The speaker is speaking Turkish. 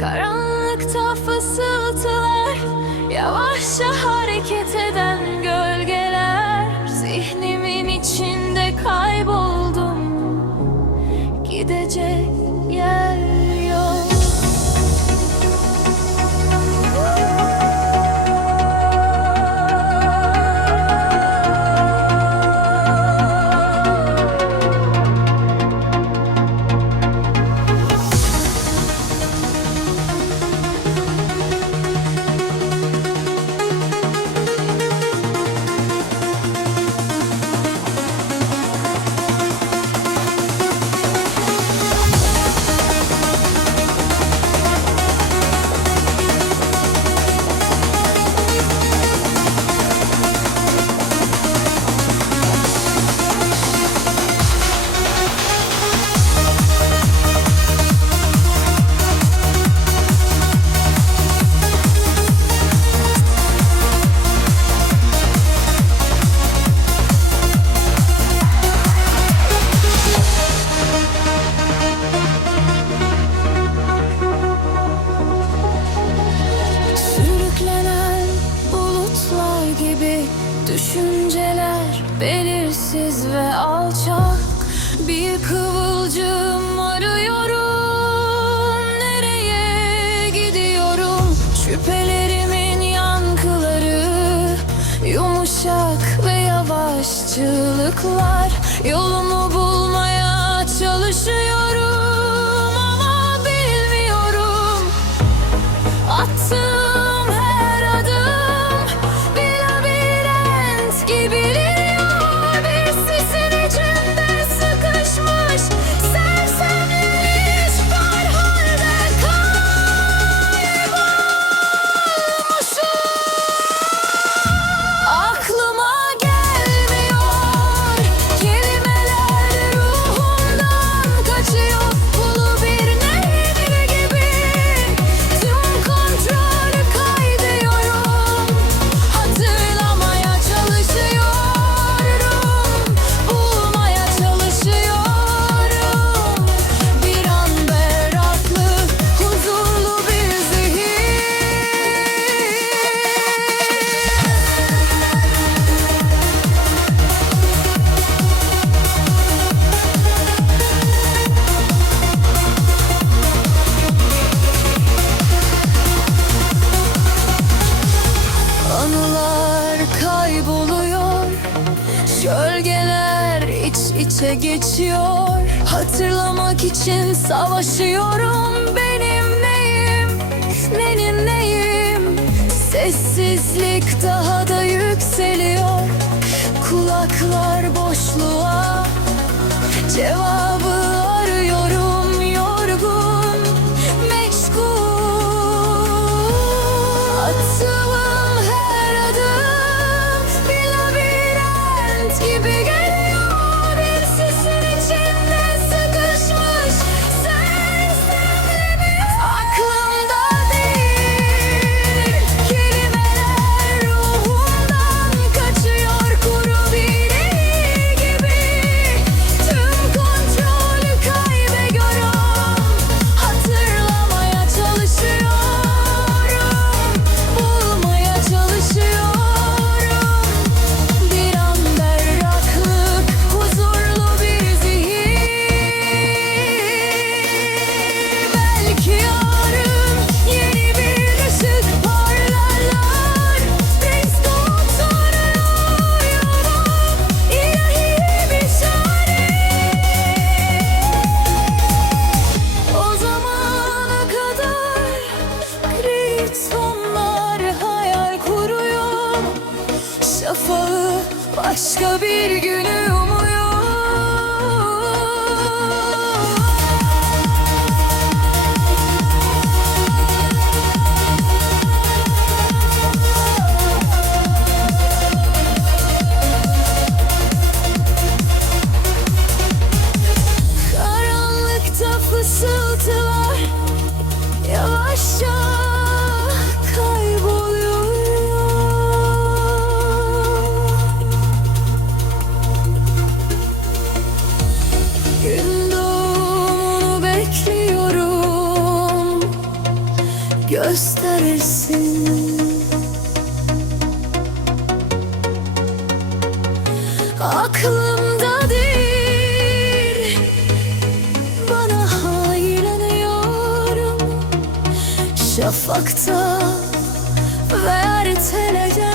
Karanlıkta fısıltılar, yavaşça hareket eden gölgeler. Zihnimin içinde kayboldum, gidecek yer yok. Düşünceler belirsiz ve alçak, bir kıvılcım arıyorum. Nereye gidiyorum? Şüphelerimin yankıları, yumuşak ve yavaş çığlıklar. Yolumu bulmaya çalışıyorum ama bilmiyorum. Attığım her adım bir labirent gibi geliyor. Bir sisin içinde sıkışmış, sersemlemiş, var halde kaybolmuşum. Aklıma gelmiyor, kelimeler ruhumdan kaçıyor. Kulu bir nehir gibi tüm kontrolü kaybediyorum. Hatırlamaya çalışıyorum, bulmaya çalışıyorum. Bir an berraklık, huzurlu bir zihin. Anılar kayboluyor, gölgeler iç içe geçiyor. Hatırlamak için savaşıyorum. Benim neyim, neyin neyim? Sessizlik daha da yükseliyor. Kulaklar boşluğa, cevabı arıyorum. Yorgun, meşgul. Attığım her adım bir labirent gibi geliyor. Bir sisin içinde sıkışmış, sersemlemiş. Aklımda değil, kelimeler ruhumdan kaçıyor. Kuru bir nehir gibi tüm kontrolü kaybediyorum. Hatırlamaya çalışıyorum, bulmaya çalışıyorum. Bir an berraklık, huzurlu bir zihin. Belki yarın yeni bir ışık parlarlar. Brainstorm soruyorum, ilahi bir çare. O zamana kadar kriptonlar hayal kuruyor. Şafağı başka bir günü umuyor. Karanlıkta fısıltılar yavaşça kayboluyor. gösterirsin. Aklımda değil, bana hayranıyorum. Şafakta ve erteleden